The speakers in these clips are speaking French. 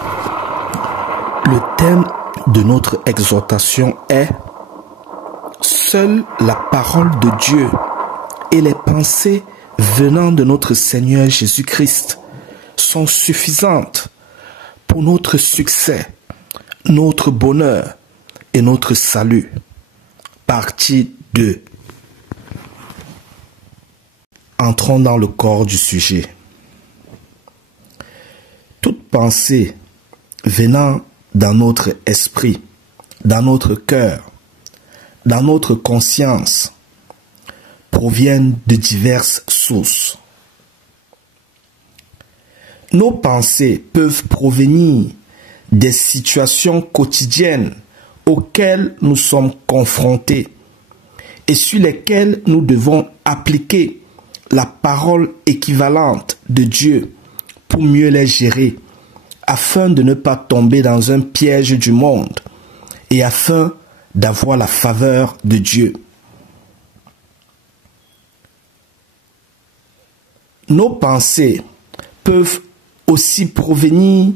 Le thème de notre exhortation est « Seule la parole de Dieu et les pensées venant de notre Seigneur Jésus-Christ sont suffisantes pour notre succès, notre bonheur et notre salut. » Partie 2. Entrons dans le corps du sujet. Toute pensée venant dans notre esprit, dans notre cœur, dans notre conscience, proviennent de diverses sources. Nos pensées peuvent provenir des situations quotidiennes auxquelles nous sommes confrontés et sur lesquelles nous devons appliquer la parole équivalente de Dieu pour mieux les gérer, afin de ne pas tomber dans un piège du monde et afin d'avoir la faveur de Dieu. Nos pensées peuvent aussi provenir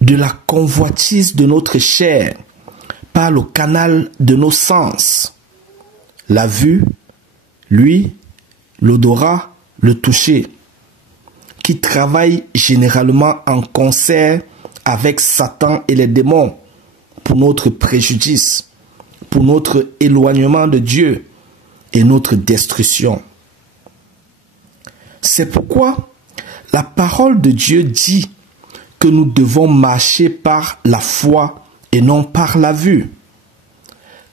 de la convoitise de notre chair par le canal de nos sens, la vue, l'ouïe, l'odorat, le toucher, qui travaillent généralement en concert avec Satan et les démons pour notre préjudice, pour notre éloignement de Dieu et notre destruction. C'est pourquoi la parole de Dieu dit que nous devons marcher par la foi et non par la vue.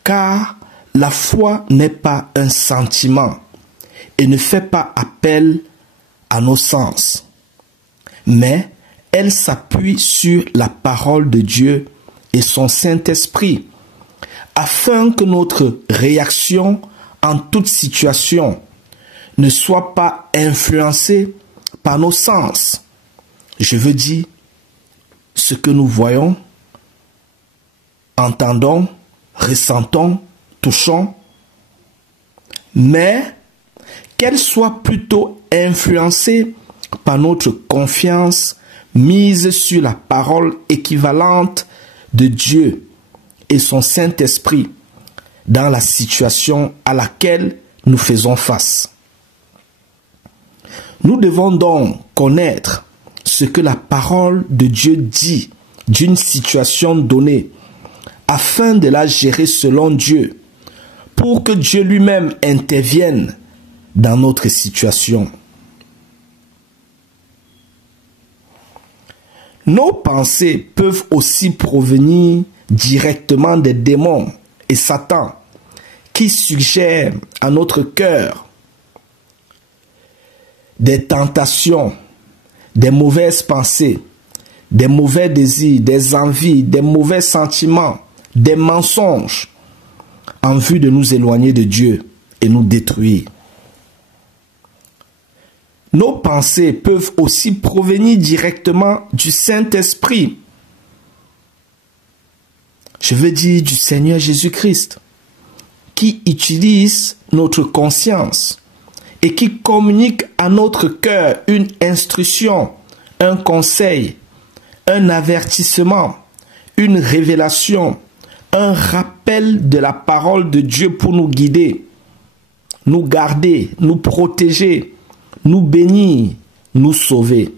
Car la foi n'est pas un sentiment et ne fait pas appel à nos sens, mais elle s'appuie sur la parole de Dieu et son Saint-Esprit, afin que notre réaction en toute situation ne soit pas influencée par nos sens. Je veux dire, ce que nous voyons, entendons, ressentons, touchons, mais qu'elle soit plutôt influencée par notre confiance mise sur la parole équivalente de Dieu et son Saint-Esprit dans la situation à laquelle nous faisons face. Nous devons donc connaître ce que la parole de Dieu dit d'une situation donnée afin de la gérer selon Dieu pour que Dieu lui-même intervienne dans notre situation. Nos pensées peuvent aussi provenir directement des démons et Satan qui suggèrent à notre cœur des tentations, des mauvaises pensées, des mauvais désirs, des envies, des mauvais sentiments, des mensonges en vue de nous éloigner de Dieu et nous détruire. Nos pensées peuvent aussi provenir directement du Saint-Esprit. Je veux dire du Seigneur Jésus-Christ, qui utilise notre conscience et qui communique à notre cœur une instruction, un conseil, un avertissement, une révélation, un rappel de la parole de Dieu pour nous guider, nous garder, nous protéger, nous bénir, nous sauver.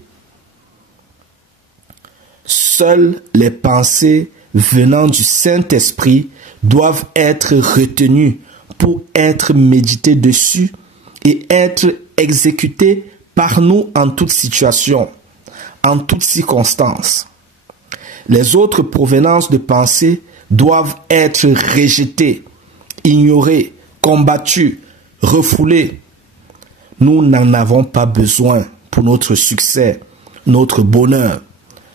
Seules les pensées venant du Saint-Esprit doivent être retenues pour être méditées dessus et être exécutées par nous en toute situation, en toute circonstance. Les autres provenances de pensées doivent être rejetées, ignorées, combattues, refoulées. Nous n'en avons pas besoin pour notre succès, notre bonheur,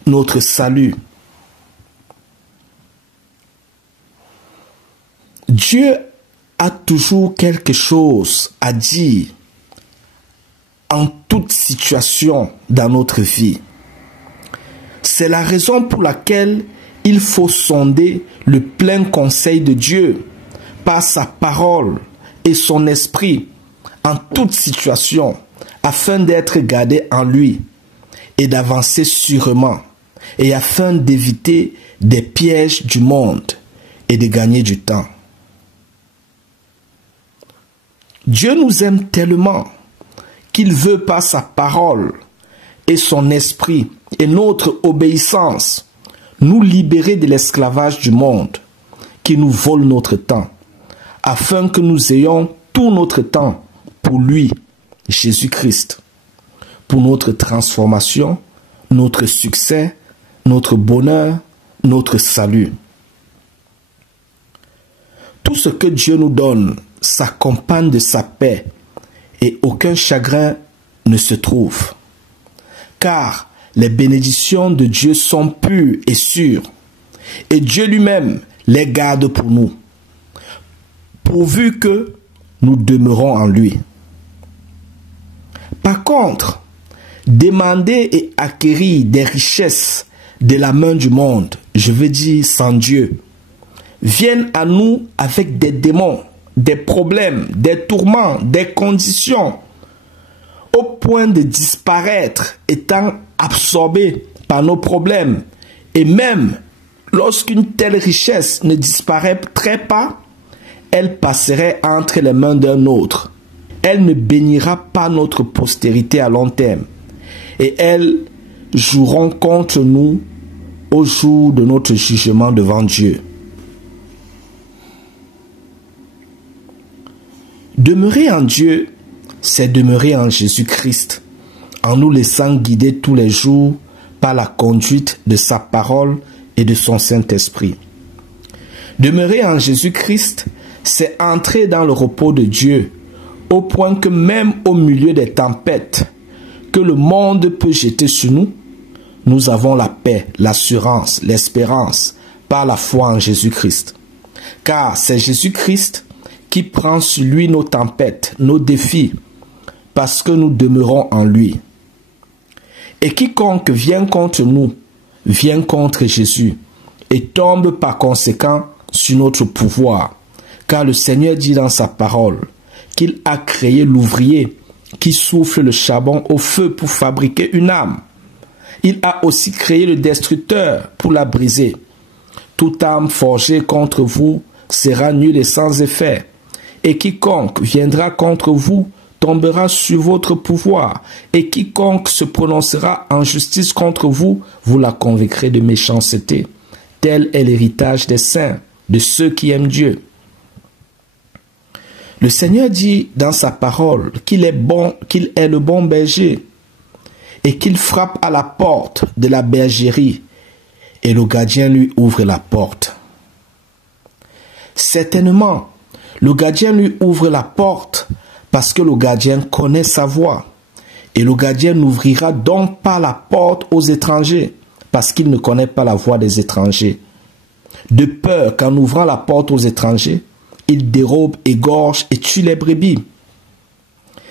notre salut. Dieu a toujours quelque chose à dire en toute situation dans notre vie. C'est la raison pour laquelle il faut sonder le plein conseil de Dieu par sa parole et son esprit en toute situation, afin d'être gardé en lui et d'avancer sûrement, et afin d'éviter des pièges du monde et de gagner du temps. Dieu nous aime tellement qu'il veut par sa parole et son esprit et notre obéissance nous libérer de l'esclavage du monde qui nous vole notre temps, afin que nous ayons tout notre temps pour lui, Jésus-Christ, pour notre transformation, notre succès, notre bonheur, notre salut. Tout ce que Dieu nous donne s'accompagne de sa paix et aucun chagrin ne se trouve. Car les bénédictions de Dieu sont pures et sûres et Dieu lui-même les garde pour nous, pourvu que nous demeurons en lui. Par contre, demander et acquérir des richesses de la main du monde, je veux dire sans Dieu, viennent à nous avec des démons, des problèmes, des tourments, des conditions, au point de disparaître, étant absorbés par nos problèmes. Et même lorsqu'une telle richesse ne disparaîtrait pas, elle passerait entre les mains d'un autre. Elle ne bénira pas notre postérité à long terme. Et elles joueront contre nous au jour de notre jugement devant Dieu. Demeurer en Dieu, c'est demeurer en Jésus-Christ, en nous laissant guider tous les jours par la conduite de sa parole et de son Saint-Esprit. Demeurer en Jésus-Christ, c'est entrer dans le repos de Dieu, au point que même au milieu des tempêtes que le monde peut jeter sur nous, nous avons la paix, l'assurance, l'espérance par la foi en Jésus-Christ. Car c'est Jésus-Christ qui prend sur lui nos tempêtes, nos défis, parce que nous demeurons en lui. Et quiconque vient contre nous, vient contre Jésus, et tombe par conséquent sur notre pouvoir. Car le Seigneur dit dans sa parole qu'il a créé l'ouvrier qui souffle le charbon au feu pour fabriquer une âme. Il a aussi créé le destructeur pour la briser. Toute âme forgée contre vous sera nulle et sans effet. Et quiconque viendra contre vous tombera sur votre pouvoir. Et quiconque se prononcera en justice contre vous, vous la convaincrez de méchanceté. Tel est l'héritage des saints, de ceux qui aiment Dieu. Le Seigneur dit dans sa parole qu'il est le bon berger et qu'il frappe à la porte de la bergerie et le gardien lui ouvre la porte. Certainement, le gardien lui ouvre la porte parce que le gardien connaît sa voix et le gardien n'ouvrira donc pas la porte aux étrangers parce qu'il ne connaît pas la voix des étrangers. De peur qu'en ouvrant la porte aux étrangers, il dérobe, égorge et tue les brebis.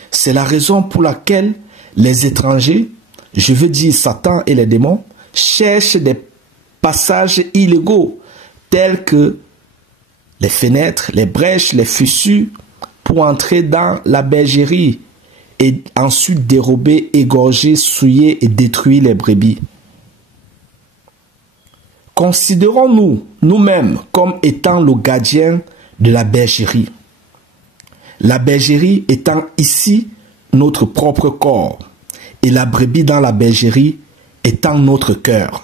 C'est la raison pour laquelle les étrangers, je veux dire Satan et les démons, cherchent des passages illégaux tels que les fenêtres, les brèches, les fissures pour entrer dans la bergerie et ensuite dérober, égorger, souiller et détruire les brebis. Considérons-nous nous-mêmes comme étant le gardien de la bergerie. La bergerie étant ici notre propre corps et la brebis dans la bergerie étant notre cœur.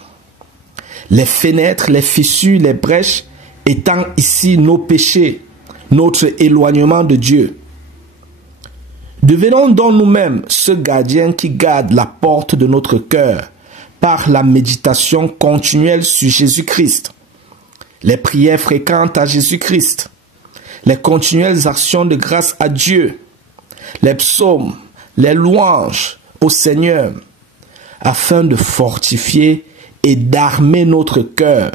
Les fenêtres, les fissures, les brèches étant ici nos péchés, notre éloignement de Dieu. Devenons donc nous-mêmes ce gardien qui garde la porte de notre cœur par la méditation continuelle sur Jésus-Christ, les prières fréquentes à Jésus-Christ, les continuelles actions de grâce à Dieu, les psaumes, les louanges au Seigneur, afin de fortifier et d'armer notre cœur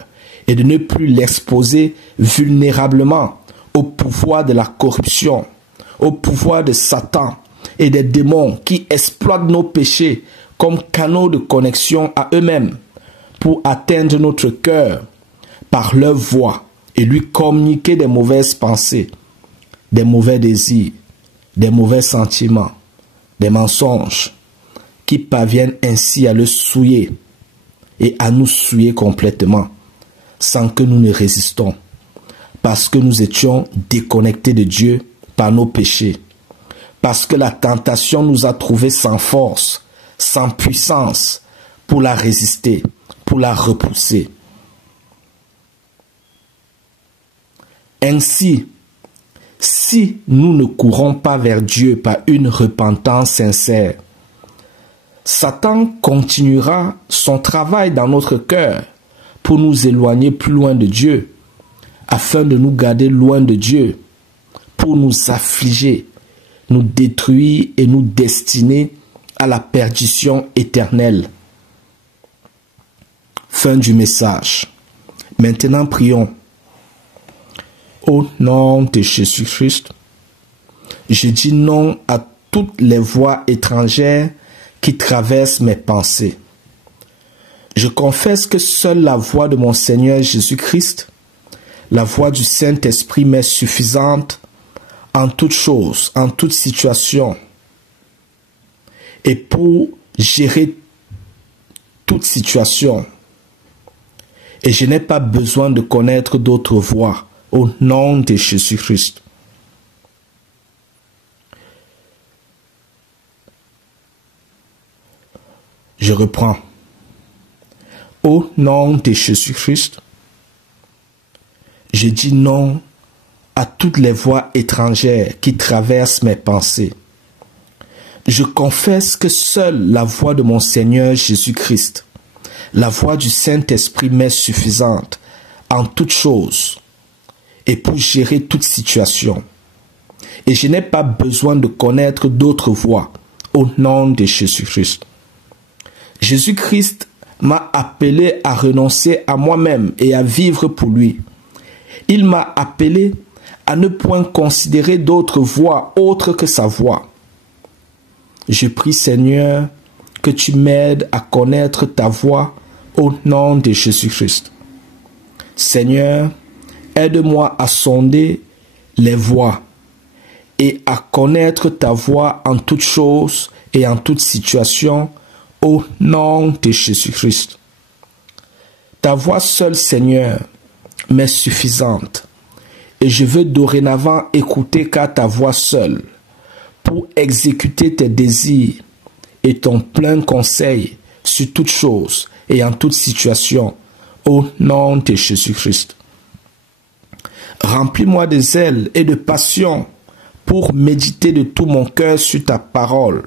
et de ne plus l'exposer vulnérablement au pouvoir de la corruption, au pouvoir de Satan et des démons qui exploitent nos péchés comme canaux de connexion à eux-mêmes pour atteindre notre cœur par leur voix et lui communiquer des mauvaises pensées, des mauvais désirs, des mauvais sentiments, des mensonges qui parviennent ainsi à le souiller, et à nous souiller complètement, sans que nous ne résistons, parce que nous étions déconnectés de Dieu par nos péchés, parce que la tentation nous a trouvés sans force, sans puissance pour la résister, pour la repousser. Ainsi, si nous ne courons pas vers Dieu par une repentance sincère, Satan continuera son travail dans notre cœur pour nous éloigner plus loin de Dieu, afin de nous garder loin de Dieu, pour nous affliger, nous détruire et nous destiner à la perdition éternelle. Fin du message. Maintenant prions. Au nom de Jésus-Christ, je dis non à toutes les voies étrangères qui traversent mes pensées. Je confesse que seule la voix de mon Seigneur Jésus-Christ, la voix du Saint-Esprit m'est suffisante en toutes choses, en toute situation, et pour gérer toute situation. Et je n'ai pas besoin de connaître d'autres voies. Au nom de Jésus-Christ. Je reprends. Au nom de Jésus-Christ, je dis non à toutes les voies étrangères qui traversent mes pensées. Je confesse que seule la voix de mon Seigneur Jésus-Christ, la voix du Saint-Esprit m'est suffisante en toutes choses et pour gérer toute situation. Et je n'ai pas besoin de connaître d'autres voies au nom de Jésus-Christ. Jésus-Christ m'a appelé à renoncer à moi-même et à vivre pour lui. Il m'a appelé à ne point considérer d'autres voies autres que sa voix. Je prie, Seigneur, que tu m'aides à connaître ta voix au nom de Jésus-Christ. Seigneur, aide-moi à sonder les voies et à connaître ta voix en toutes choses et en toute situation au nom de Jésus-Christ. Ta voix seule, Seigneur, m'est suffisante et je veux dorénavant écouter qu'à ta voix seule pour exécuter tes désirs et ton plein conseil sur toutes choses et en toute situation au nom de Jésus-Christ. Remplis-moi de zèle et de passion pour méditer de tout mon cœur sur ta parole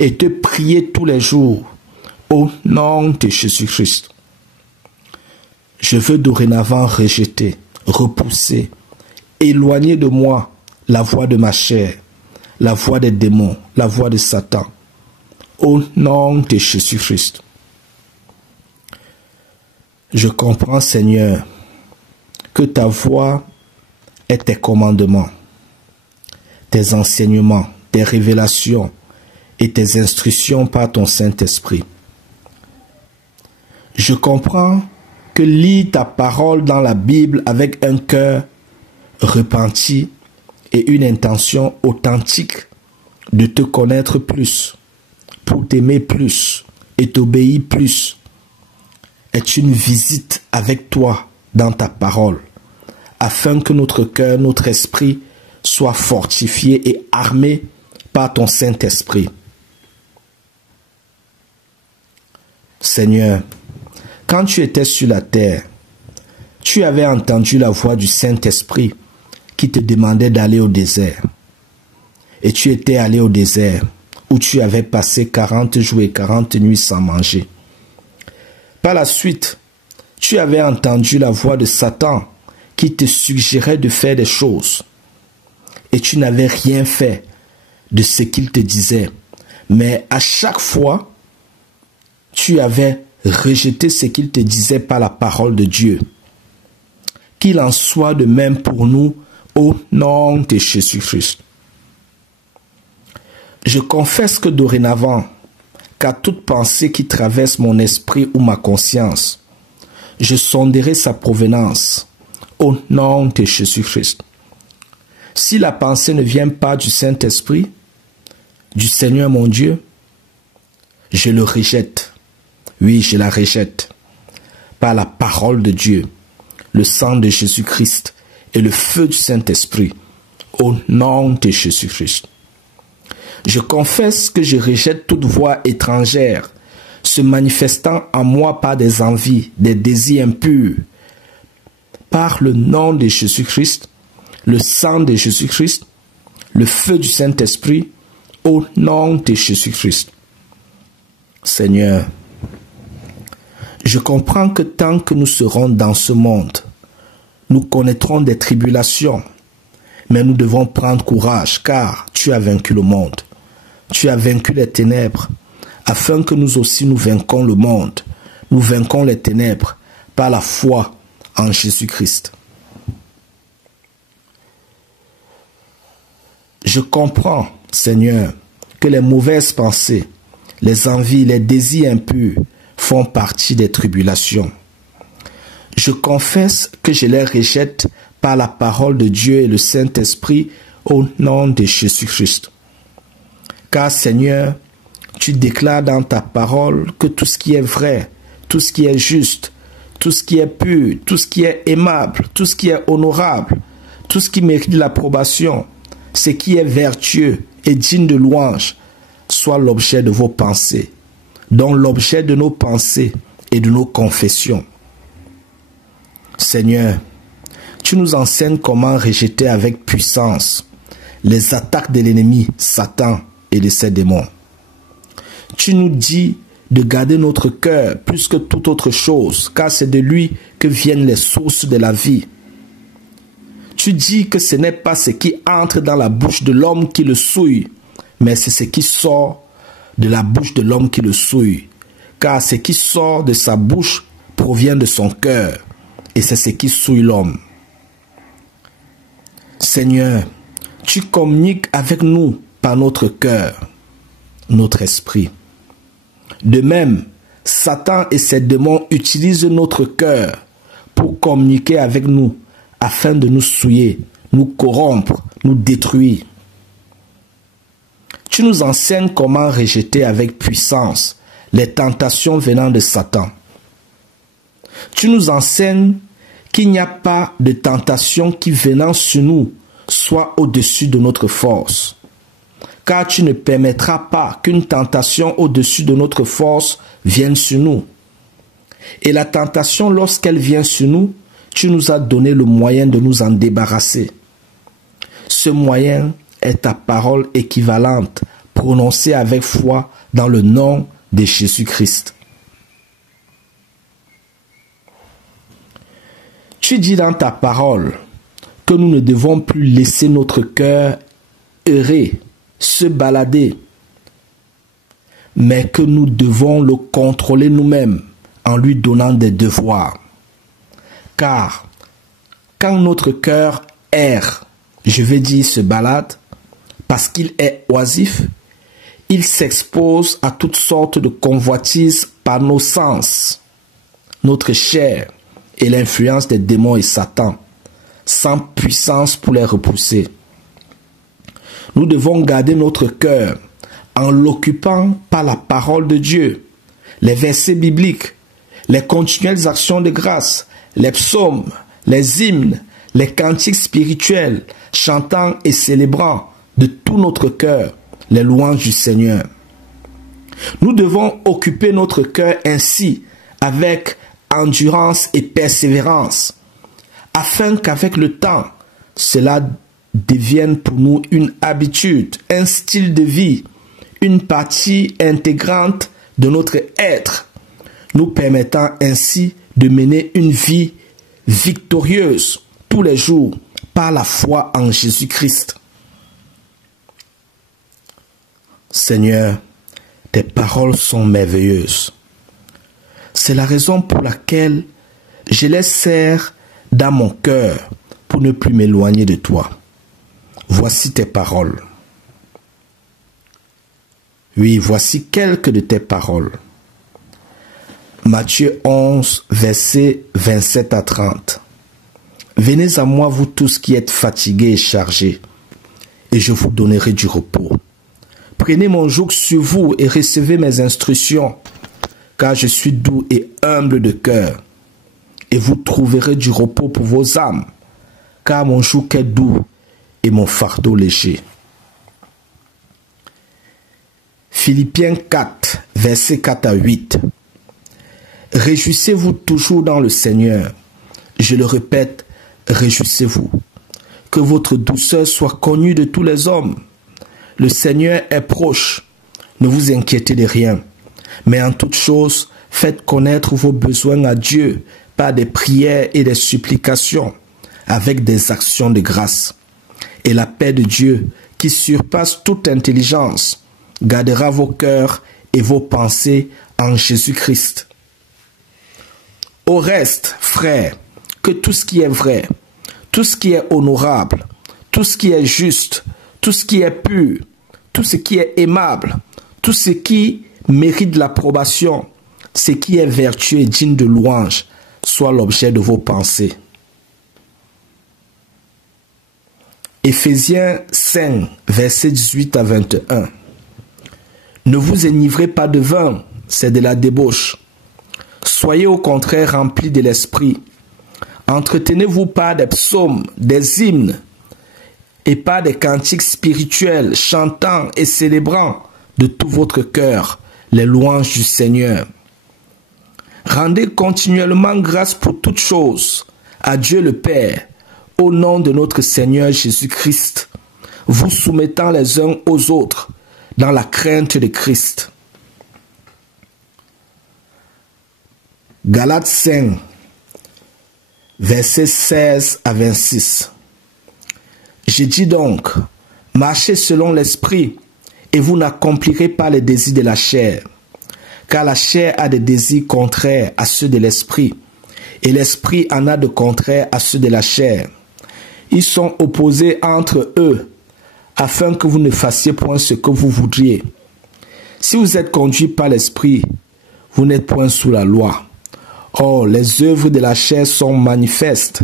et te prier tous les jours au nom de Jésus-Christ. Je veux dorénavant rejeter, repousser, éloigner de moi la voix de ma chair, la voix des démons, la voix de Satan, au nom de Jésus-Christ. Je comprends, Seigneur, que ta voix est tes commandements, tes enseignements, tes révélations et tes instructions par ton Saint-Esprit. Je comprends que lire ta parole dans la Bible avec un cœur repenti et une intention authentique de te connaître plus, pour t'aimer plus et t'obéir plus, est une visite avec toi dans ta parole, afin que notre cœur, notre esprit soit fortifié et armé par ton Saint-Esprit. Seigneur, quand tu étais sur la terre, tu avais entendu la voix du Saint-Esprit qui te demandait d'aller au désert. Et tu étais allé au désert où tu avais passé 40 jours et 40 nuits sans manger. Par la suite, tu avais entendu la voix de Satan qui te suggérait de faire des choses. Et tu n'avais rien fait de ce qu'il te disait. Mais à chaque fois, tu avais rejeté ce qu'il te disait par la parole de Dieu. Qu'il en soit de même pour nous au nom de Jésus-Christ. Je confesse que dorénavant, qu'à toute pensée qui traverse mon esprit ou ma conscience, je sonderai sa provenance au nom de Jésus-Christ. Si la pensée ne vient pas du Saint-Esprit, du Seigneur mon Dieu, je le rejette. Oui, je la rejette. par la parole de Dieu, le sang de Jésus-Christ et le feu du Saint-Esprit, au nom de Jésus-Christ. Je confesse que je rejette toute voix étrangère, se manifestant en moi par des envies, des désirs impurs. Par le nom de Jésus-Christ, le sang de Jésus-Christ, le feu du Saint-Esprit, au nom de Jésus-Christ. Seigneur, je comprends que tant que nous serons dans ce monde, nous connaîtrons des tribulations, mais nous devons prendre courage, car tu as vaincu le monde. Tu as vaincu les ténèbres, afin que nous aussi nous vainquons le monde. Nous vainquons les ténèbres par la foi en Jésus-Christ. Je comprends, Seigneur, que les mauvaises pensées, les envies, les désirs impurs font partie des tribulations. Je confesse que je les rejette par la parole de Dieu et le Saint-Esprit au nom de Jésus-Christ. Car Seigneur, tu déclares dans ta parole que tout ce qui est vrai, tout ce qui est juste, tout ce qui est pur, tout ce qui est aimable, tout ce qui est honorable, tout ce qui mérite l'approbation, ce qui est vertueux et digne de louange, soit l'objet de vos pensées, dont l'objet de nos pensées et de nos confessions. Seigneur, tu nous enseignes comment rejeter avec puissance les attaques de l'ennemi, Satan et de ses démons. Tu nous dis de garder notre cœur plus que toute autre chose, car c'est de lui que viennent les sources de la vie. Tu dis que ce n'est pas ce qui entre dans la bouche de l'homme qui le souille, mais c'est ce qui sort de la bouche de l'homme qui le souille, car ce qui sort de sa bouche provient de son cœur, et c'est ce qui souille l'homme. Seigneur, tu communiques avec nous par notre cœur, notre esprit. De même, Satan et ses démons utilisent notre cœur pour communiquer avec nous afin de nous souiller, nous corrompre, nous détruire. Tu nous enseignes comment rejeter avec puissance les tentations venant de Satan. Tu nous enseignes qu'il n'y a pas de tentation qui venant sur nous soit au-dessus de notre force. Car tu ne permettras pas qu'une tentation au-dessus de notre force vienne sur nous. Et la tentation, lorsqu'elle vient sur nous, tu nous as donné le moyen de nous en débarrasser. Ce moyen est ta parole équivalente, prononcée avec foi dans le nom de Jésus-Christ. Tu dis dans ta parole que nous ne devons plus laisser notre cœur errer, se balader, mais que nous devons le contrôler nous-mêmes en lui donnant des devoirs. Car quand notre cœur erre, je vais dire se balade, parce qu'il est oisif, il s'expose à toutes sortes de convoitises par nos sens, notre chair et l'influence des démons et Satan, sans puissance pour les repousser. Nous devons garder notre cœur en l'occupant par la parole de Dieu, les versets bibliques, les continuelles actions de grâce, les psaumes, les hymnes, les cantiques spirituels, chantant et célébrant de tout notre cœur les louanges du Seigneur. Nous devons occuper notre cœur ainsi avec endurance et persévérance, afin qu'avec le temps, cela devienne pour nous une habitude, un style de vie, une partie intégrante de notre être, nous permettant ainsi de mener une vie victorieuse tous les jours par la foi en Jésus-Christ. Seigneur, tes paroles sont merveilleuses. C'est la raison pour laquelle je les serre dans mon cœur pour ne plus m'éloigner de toi. Voici tes paroles. Oui, voici quelques de tes paroles. Matthieu 11, versets 27 à 30. Venez à moi, vous tous qui êtes fatigués et chargés, et je vous donnerai du repos. Prenez mon joug sur vous et recevez mes instructions, car je suis doux et humble de cœur, et vous trouverez du repos pour vos âmes, car mon joug est doux et mon fardeau léger. Philippiens 4, versets 4 à 8. Réjouissez-vous toujours dans le Seigneur. Je le répète, réjouissez-vous. Que votre douceur soit connue de tous les hommes. Le Seigneur est proche. Ne vous inquiétez de rien. Mais en toute chose, faites connaître vos besoins à Dieu par des prières et des supplications, avec des actions de grâce. Et la paix de Dieu, qui surpasse toute intelligence, gardera vos cœurs et vos pensées en Jésus-Christ. Au reste, frères, que tout ce qui est vrai, tout ce qui est honorable, tout ce qui est juste, tout ce qui est pur, tout ce qui est aimable, tout ce qui mérite l'approbation, ce qui est vertueux et digne de louange, soit l'objet de vos pensées. Éphésiens 5, versets 18 à 21. Ne vous enivrez pas de vin, c'est de la débauche. Soyez au contraire remplis de l'esprit. Entretenez-vous par des psaumes, des hymnes et par des cantiques spirituels, chantant et célébrant de tout votre cœur les louanges du Seigneur. Rendez continuellement grâce pour toutes choses à Dieu le Père, au nom de notre Seigneur Jésus-Christ, vous soumettant les uns aux autres dans la crainte de Christ. Galates 5, versets 16 à 26. Je dis donc, marchez selon l'esprit, et vous n'accomplirez pas les désirs de la chair. Car la chair a des désirs contraires à ceux de l'esprit, et l'esprit en a de contraires à ceux de la chair. Ils sont opposés entre eux, afin que vous ne fassiez point ce que vous voudriez. Si vous êtes conduits par l'esprit, vous n'êtes point sous la loi. Or, les œuvres de la chair sont manifestes.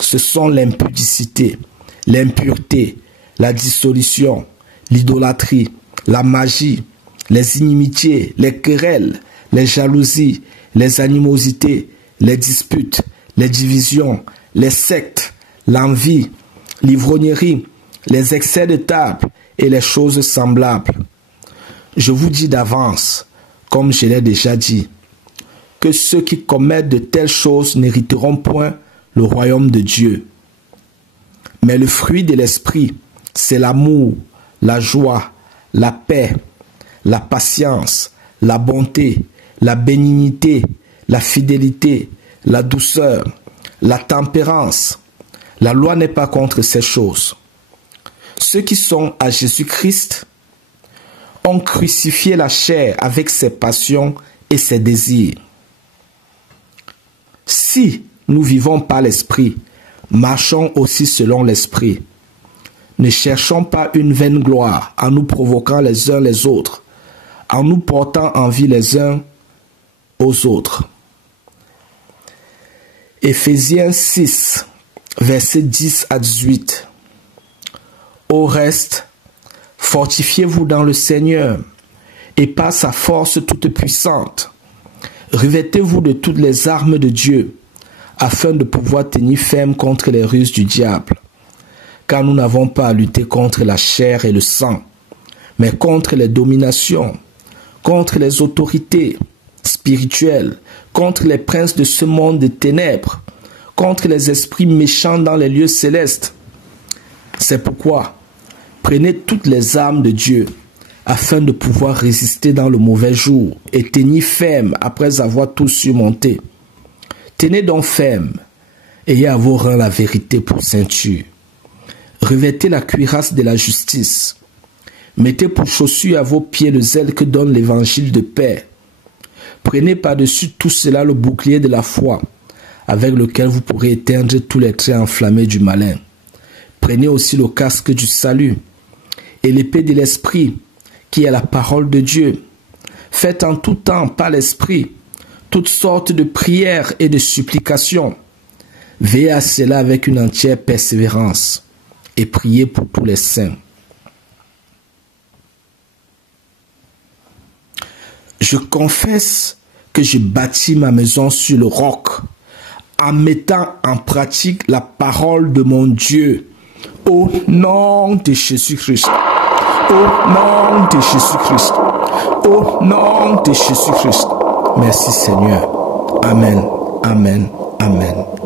Ce sont l'impudicité, l'impureté, la dissolution, l'idolâtrie, la magie, les inimitiés, les querelles, les jalousies, les animosités, les disputes, les divisions, les sectes, l'envie, l'ivrognerie, les excès de table et les choses semblables. Je vous dis d'avance, comme je l'ai déjà dit, que ceux qui commettent de telles choses n'hériteront point le royaume de Dieu. Mais le fruit de l'esprit, c'est l'amour, la joie, la paix, la patience, la bonté, la bénignité, la fidélité, la douceur, la tempérance. La loi n'est pas contre ces choses. Ceux qui sont à Jésus-Christ ont crucifié la chair avec ses passions et ses désirs. Si nous vivons par l'esprit, marchons aussi selon l'esprit. Ne cherchons pas une vaine gloire en nous provoquant les uns les autres, en nous portant envie les uns aux autres. Éphésiens 6, versets 10 à 18. Au reste, fortifiez-vous dans le Seigneur et par sa force toute puissante. Revêtez-vous de toutes les armes de Dieu, afin de pouvoir tenir ferme contre les ruses du diable. Car nous n'avons pas à lutter contre la chair et le sang, mais contre les dominations, contre les autorités spirituelles, contre les princes de ce monde de ténèbres, contre les esprits méchants dans les lieux célestes. C'est pourquoi, prenez toutes les armes de Dieu, afin de pouvoir résister dans le mauvais jour et tenir ferme après avoir tout surmonté. Tenez donc ferme, ayez à vos reins la vérité pour ceinture. Revêtez la cuirasse de la justice. Mettez pour chaussure à vos pieds le zèle que donne l'évangile de paix. Prenez par-dessus tout cela le bouclier de la foi, avec lequel vous pourrez éteindre tous les traits enflammés du malin. Prenez aussi le casque du salut et l'épée de l'esprit, qui est la parole de Dieu. Faites en tout temps par l'esprit toutes sortes de prières et de supplications. Veillez à cela avec une entière persévérance et priez pour tous les saints. Je confesse que j'ai bâti ma maison sur le roc. en mettant en pratique la parole de mon Dieu. Au nom de Jésus-Christ. Au nom de Jésus-Christ. Au nom de Jésus-Christ. Merci Seigneur. Amen. Amen. Amen.